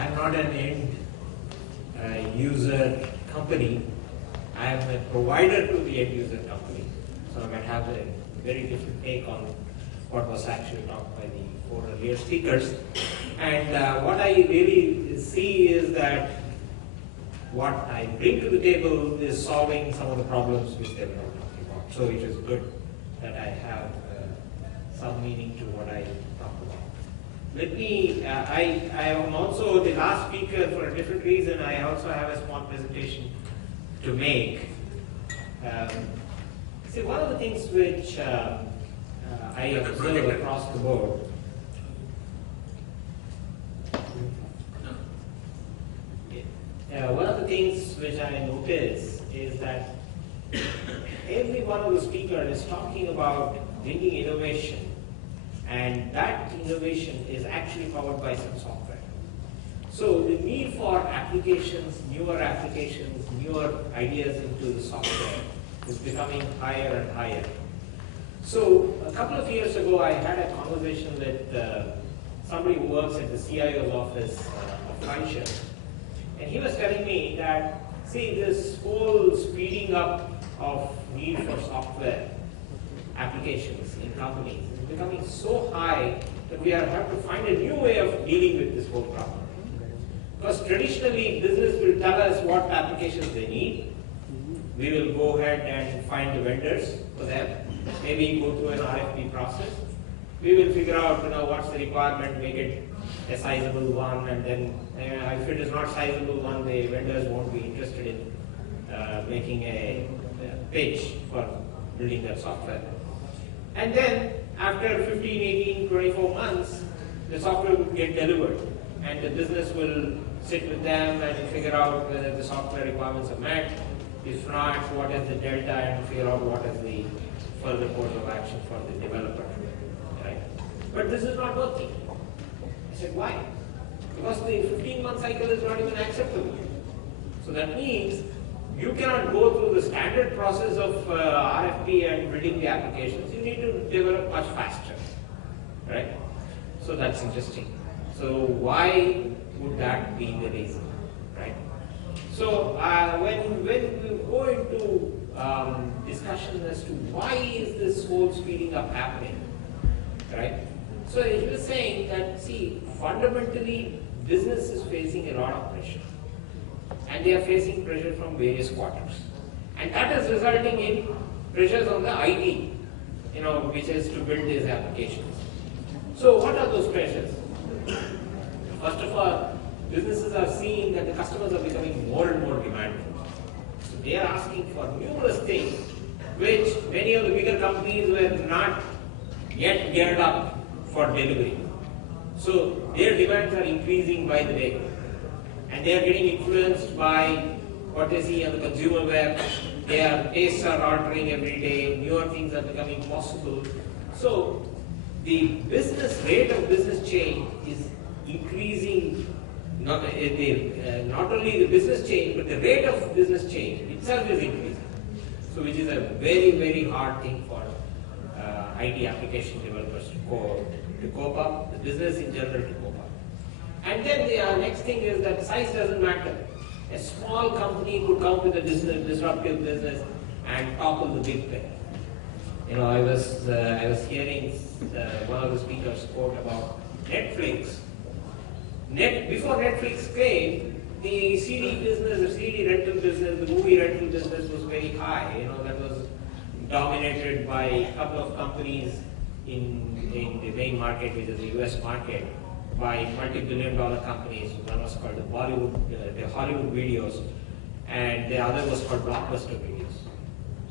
I'm not an end user company. I am a provider to the end user company. So I might have a very different take on what was actually talked by the 4 earlier speakers. And what I really see is that what I bring to the table is solving some of the problems which they were not talking about. So it is good that I have some meaning to what I talk about. Let me, I am also the last speaker for a different reason. I also have a small presentation to make. See, one of the things which I observe across the board one of the things which I notice is that every one of the speakers is talking about bringing innovation, and that innovation is actually powered by some software. So the need for applications, newer ideas into the software is becoming higher and higher. So a couple of years ago, I had a conversation with somebody who works at the CIO's office of Pfizer. And he was telling me that, see, this whole speeding up of need for software applications in companies is becoming so high that we have to find a new way of dealing with this whole problem. Because traditionally, business will tell us what applications they need. We will go ahead and find the vendors for them, maybe go through an RFP process. We will figure out, what's the requirement, make it a sizable one, and then if it is not sizable one, the vendors won't be interested in making a pitch for building that software. And then after 15, 18, 24 months, the software will get delivered, and the business will sit with them and figure out whether the software requirements are met. If not, what is the delta, and figure out what is the further course of action for the developer. Right? But this is not working. I said, why? Because the 15-month cycle is not even acceptable. So that means you cannot go through the standard process of RFP and building the applications. You need to develop much faster, right? So that's interesting. So why would that be the reason, right? So when we go into discussion as to why is this whole speeding up happening, right? So he was saying that, see, fundamentally, business is facing a lot of pressure. And they are facing pressure from various quarters. And that is resulting in pressures on the IT, which is to build these applications. So what are those pressures? First of all, businesses are seeing that the customers are becoming more and more demanding. So they are asking for numerous things, which many of the bigger companies were not yet geared up for delivery. So their demands are increasing by the day. And they are getting influenced by what they see on the consumer web. Their tastes are altering every day. Newer things are becoming possible. So the rate of business change is increasing. Not only the business change, but the rate of business change itself is increasing. So which is a very, very hard thing for IT application developers to cope up, the business in general to cope up. And then the next thing is that size doesn't matter. A small company could come with a disruptive business and topple the big player. I was hearing one of the speakers quote about Netflix. Before Netflix came, the CD business, the CD rental business, the movie rental business was very high. That was dominated by a couple of companies in the main market, which is the US market, by multi-billion-dollar companies. One was called the Hollywood Videos, and the other was called Blockbuster Videos.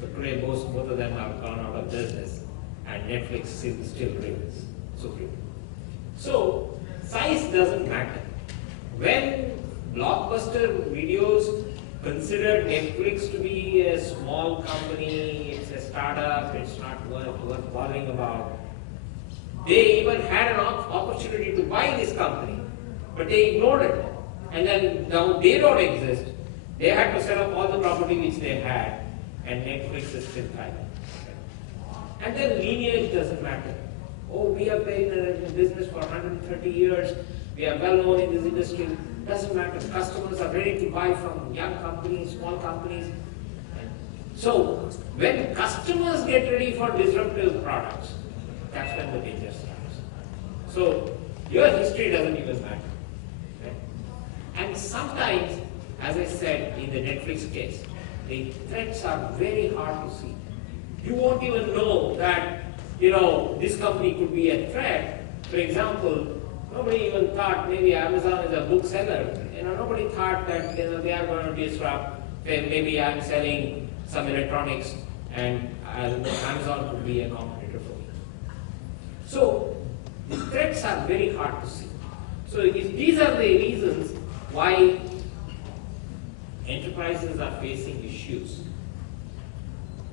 So today, both of them have gone out of business, and Netflix still remains supreme. So size doesn't matter. When Blockbuster Videos considered Netflix to be a small company, it's a startup, it's not worth bothering about, they even had an opportunity to buy this company, but they ignored it. And then now they don't exist. They had to sell up all the property which they had, and Netflix is still thriving. And then lineage doesn't matter. Oh, we have been in business for 130 years. We are well known in this industry. Doesn't matter. Customers are ready to buy from young companies, small companies. So when customers get ready for disruptive products, that's when the danger starts. So your history doesn't even matter. Right? And sometimes, as I said in the Netflix case, the threats are very hard to see. You won't even know that, this company could be a threat. For example, nobody even thought maybe Amazon is a bookseller. Nobody thought that they are going to disrupt. Maybe I'm selling some electronics and Amazon could be a competitor for me. So the threats are very hard to see. So if these are the reasons why enterprises are facing issues,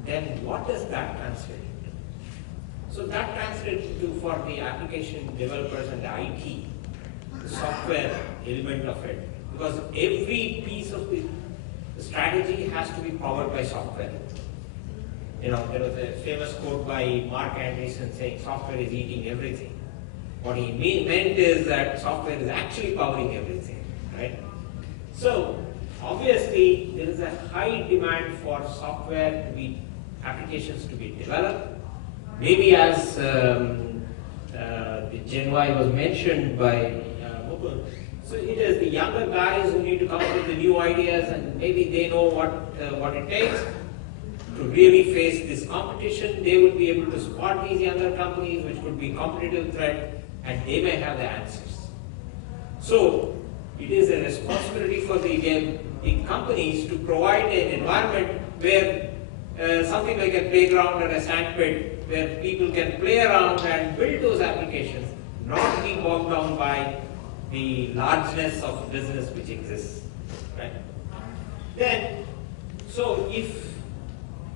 then what does that translate into? So that translates into, for the application developers and the IT, the software element of it. Because every piece of the strategy has to be powered by software. There was a famous quote by Mark Andreessen saying software is eating everything. What he meant is that software is actually powering everything, right? So obviously there is a high demand for software to be, applications to be developed. Maybe as the Gen Y was mentioned by Mukul, so it is the younger guys who need to come up with the new ideas, and maybe they know what it takes to really face this competition. They would be able to spot these younger companies which could be competitive threat, and they may have the answers. So it is a responsibility for the companies to provide an environment where something like a playground or a sandpit where people can play around and build those applications, not be bogged down by the largeness of business which exists, right? Then, so if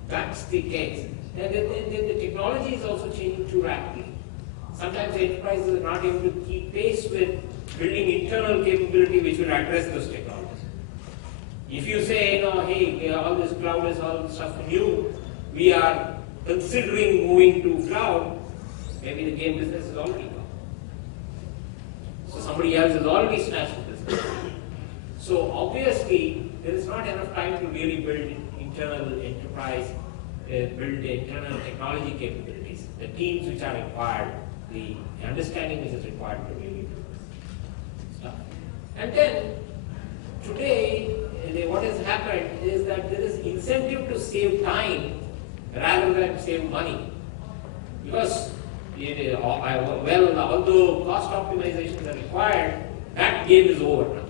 that's the case, then the technology is also changing too rapidly. Sometimes enterprises are not able to keep pace with building internal capability which will address those technologies. If you say, hey, all this cloud is all stuff new, we are considering moving to cloud, maybe the game business is already gone. So somebody else has already snatched the business. So obviously, there is not enough time to really build internal enterprise, build internal technology capabilities, the teams which are required, the understanding which is required to really do this stuff. And then, today, what has happened is that there is incentive to save time rather than save money. Because, although cost optimizations are required, that game is over now.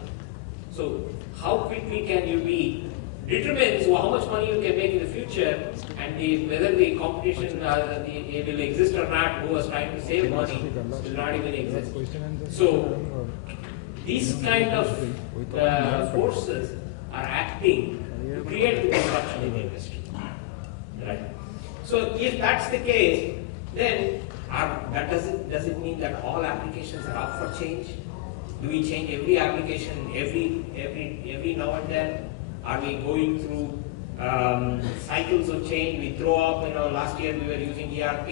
So, how quickly can you be determines how much money you can make in the future, and whether the competition will exist or not. Who was trying to save money will not even exist. So these kind of forces are acting to create the disruption in the industry. Right. So if that's the case, then does it mean that all applications are up for change? Do we change every application every now and then? Are we going through cycles of change? We throw up, last year we were using ERP.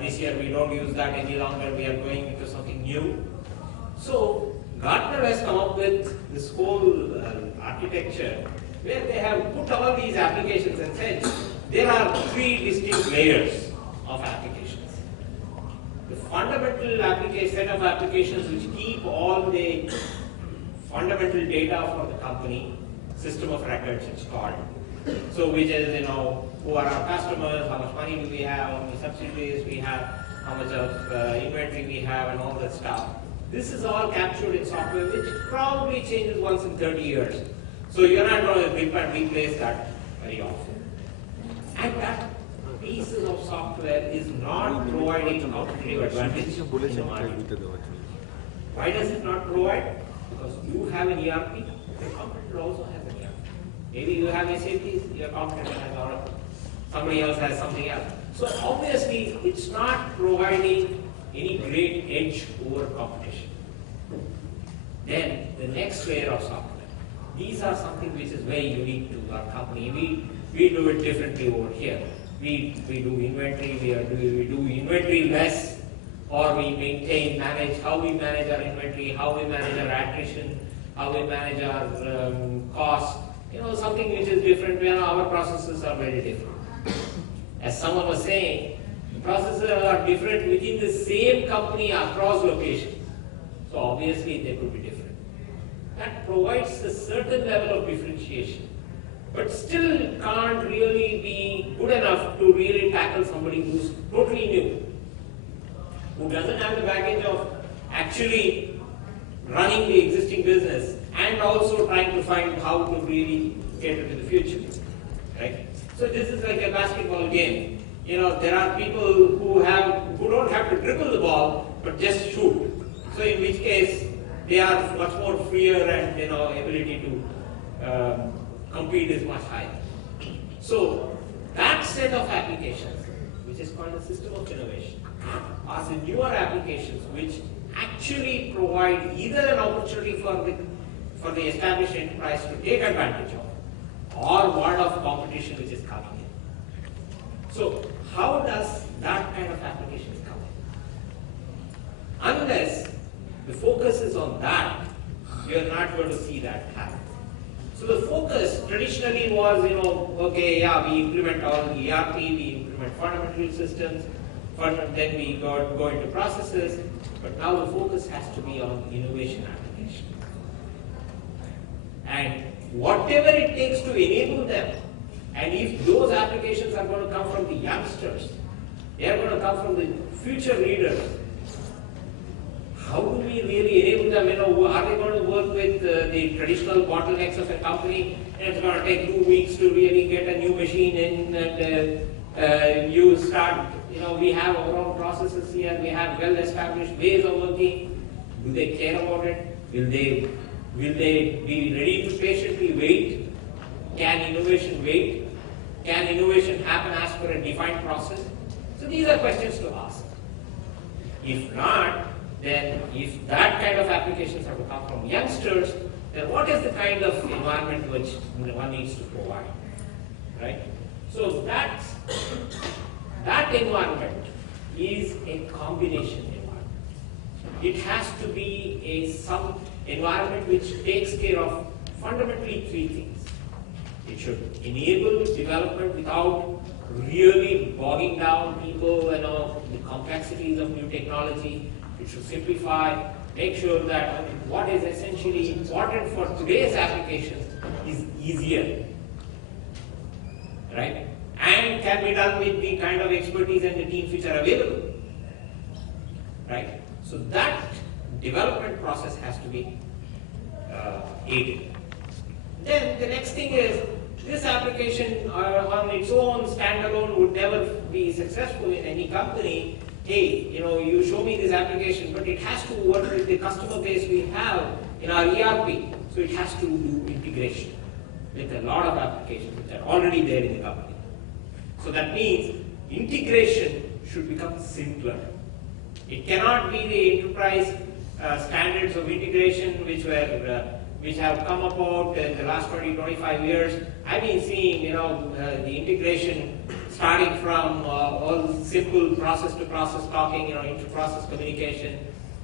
This year we don't use that any longer. We are going into something new. So Gartner has come up with this whole architecture where they have put all these applications and said there are three distinct layers of applications. The fundamental set of applications which keep all the fundamental data for the company, system of records it's called. So which is, who are our customers, how much money do we have, how many subsidiaries we have, how much of inventory we have, and all that stuff. This is all captured in software which probably changes once in 30 years. So you're not going to rip and replace that very often. And that pieces of software is not providing competitive advantage in the market. Why does it not provide? Because you have an ERP, your competitor also has an ERP. Maybe you have SAP, your competitor has Oracle. Somebody else has something else. So obviously, it's not providing any great edge over competition. Then the next layer of software. These are something which is very unique to our company. We do it differently over here. We do inventory, we do inventory less, or we manage how we manage our inventory, how we manage our attrition, how we manage our costs. Something which is different when our processes are very different. As someone was saying, the processes are different within the same company across locations. So obviously they could be different. That provides a certain level of differentiation, but still can't really be good enough to really tackle somebody who's totally new, who doesn't have the baggage of actually running the existing business and also trying to find how to really get into the future, right? So this is like a basketball game. There are people who don't have to dribble the ball, but just shoot. So in which case, they are much more freer and ability to compete is much higher. So that set of applications, which is called a system of innovation, are the newer applications which actually provide either an opportunity for the established enterprise to take advantage of, or one of competition which is coming in. So how does that kind of applications come in? Unless the focus is on that, you are not going to see that happen. So the focus traditionally was, we implement all the ERP, we implement fundamental systems, then we go into processes, but now the focus has to be on innovation application. And whatever it takes to enable them, and if those applications are going to come from the youngsters, they are going to come from the future leaders, how do we really enable them? Are they going to work with the traditional bottlenecks of a company, and it's going to take 2 weeks to really get a new machine in, and you start, we have our own processes here, we have well-established ways of working. Do they care about it? Will they be ready to patiently wait? Can innovation wait? Can innovation happen as per a defined process? So these are questions to ask. If not, then if that kind of applications have to come from youngsters, then what is the kind of environment which one needs to provide, right? So that environment is a combination environment. It has to be some environment which takes care of fundamentally 3 things. It should enable development without really bogging down people, the complexities of new technology. It should simplify, make sure that what is essentially important for today's applications is easier, right? And can be done with the kind of expertise and the teams which are available, right? So that development process has to be aided. Then the next thing is, this application on its own, standalone, would never be successful in any company. Hey, you show me this application, but it has to work with the customer base we have in our ERP. So it has to do integration with a lot of applications which are already there in the company. So that means integration should become simpler. It cannot be the enterprise standards of integration which have come about in the last 20-25 years. I've been seeing, the integration starting from all simple process-to-process talking, inter-process communication,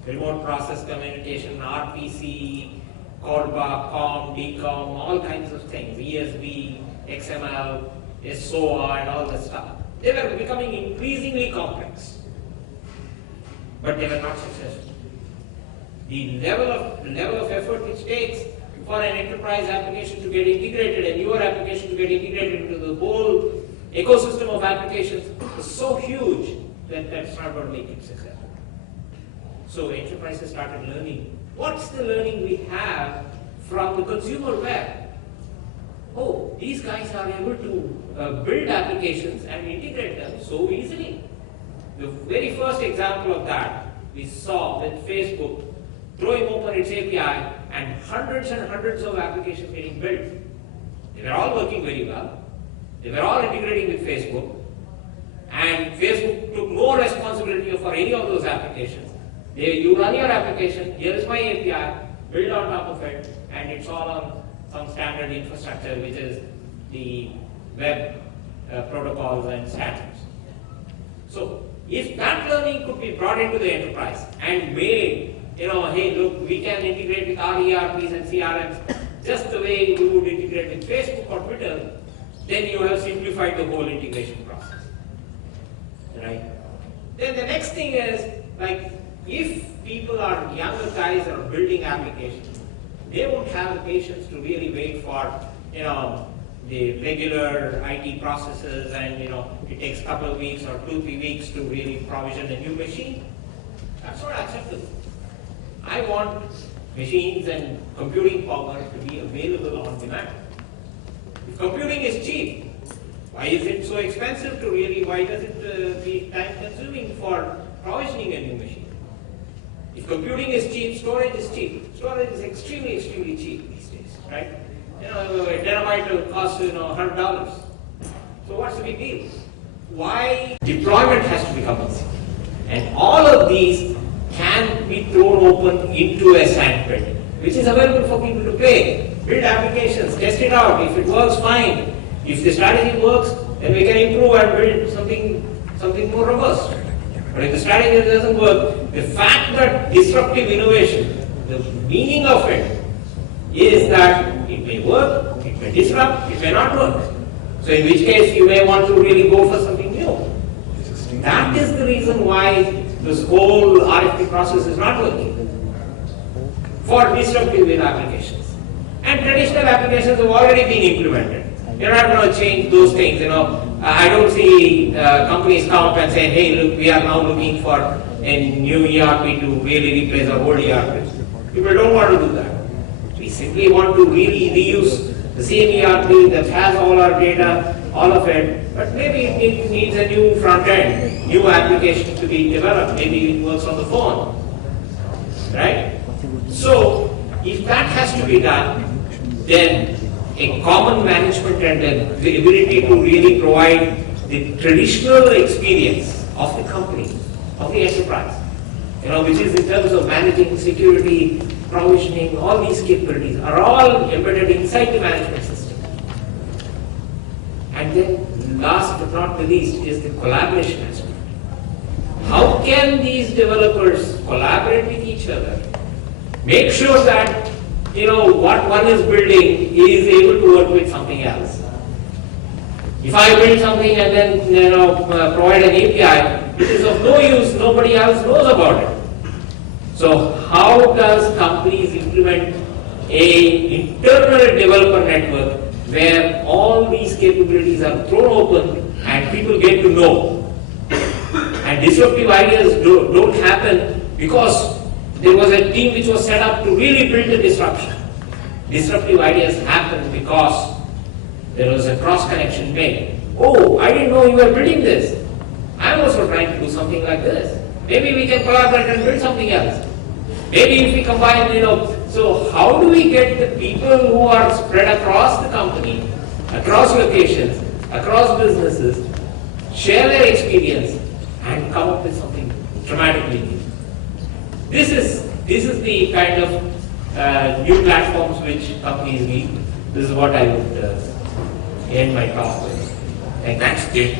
remote process communication, RPC, CORBA, COM, DCOM, all kinds of things, ESB, XML, SOA, and all that stuff. They were becoming increasingly complex, but they were not successful. The level of effort which takes for an enterprise application to get integrated and your application to get integrated into the whole ecosystem of applications is so huge that that's not going to make it successful. So enterprises started learning. What's the learning we have from the consumer web? Oh, these guys are able to build applications and integrate them so easily. The very first example of that we saw with Facebook throwing open its API and hundreds of applications getting built. They were all working very well. They were all integrating with Facebook. And Facebook took no responsibility for any of those applications. You run your application, here is my API, build on top of it, and it's all on some standard infrastructure, which is the web protocols and standards. So If that learning could be brought into the enterprise and made, hey, look, we can integrate with our ERPs and CRMs just the way you would integrate with Facebook or Twitter, then you have simplified the whole integration process. Right? Then the next thing is, like, if people are, younger guys are building applications, they won't have the patience to really wait for, the regular IT processes and, it takes a couple of weeks or 2-3 weeks to really provision a new machine. That's not acceptable. I want machines and computing power to be available on demand. If computing is cheap, why is it so expensive to really, why does it be time consuming for provisioning a new machine? If computing is cheap, storage is cheap. Storage is extremely, extremely cheap these days, right? A terabyte will cost, $100. So what's the big deal? Why deployment has to become easy? And all of these can be thrown open into a sandpit, which is available for people to play, build applications, test it out. If it works, fine. If the strategy works, then we can improve and build something more robust. But if the strategy doesn't work, the fact that disruptive innovation, the meaning of it is that it may work, it may disrupt, it may not work. So in which case you may want to really go for something new. That is the reason why this whole RFP process is not working for disruptive applications. And traditional applications have already been implemented. You're not going to change those things. I don't see companies come up and say, hey, look, we are now looking for a new ERP to really replace our old ERP. People don't want to do that. We simply want to really reuse the same ERP that has all our data, all of it, but maybe it needs a new front end, new application to be developed. Maybe it works on the phone, right? So, if that has to be done, then a common management and the ability to really provide the traditional experience of the company, of the enterprise, which is in terms of managing security, provisioning, all these capabilities are all embedded inside the management system. And then last but not the least is the collaboration aspect. How can these developers collaborate with each other? Make sure that what one is building is able to work with something else. If I build something and then provide an API, it is of no use, nobody else knows about it. So how does companies implement a internal developer network where all these capabilities are thrown open and people get to know? And disruptive ideas don't happen because there was a team which was set up to really build the disruption. Disruptive ideas happen because there was a cross connection made. Oh, I didn't know you were building this. I'm also trying to do something like this. Maybe we can collaborate and build something else. Maybe if we combine, so how do we get the people who are spread across the company, across locations, across businesses, share their experience and come up with something dramatically new? This is the kind of new platforms which companies need. This is what I would end my talk with. Thanks, Jay.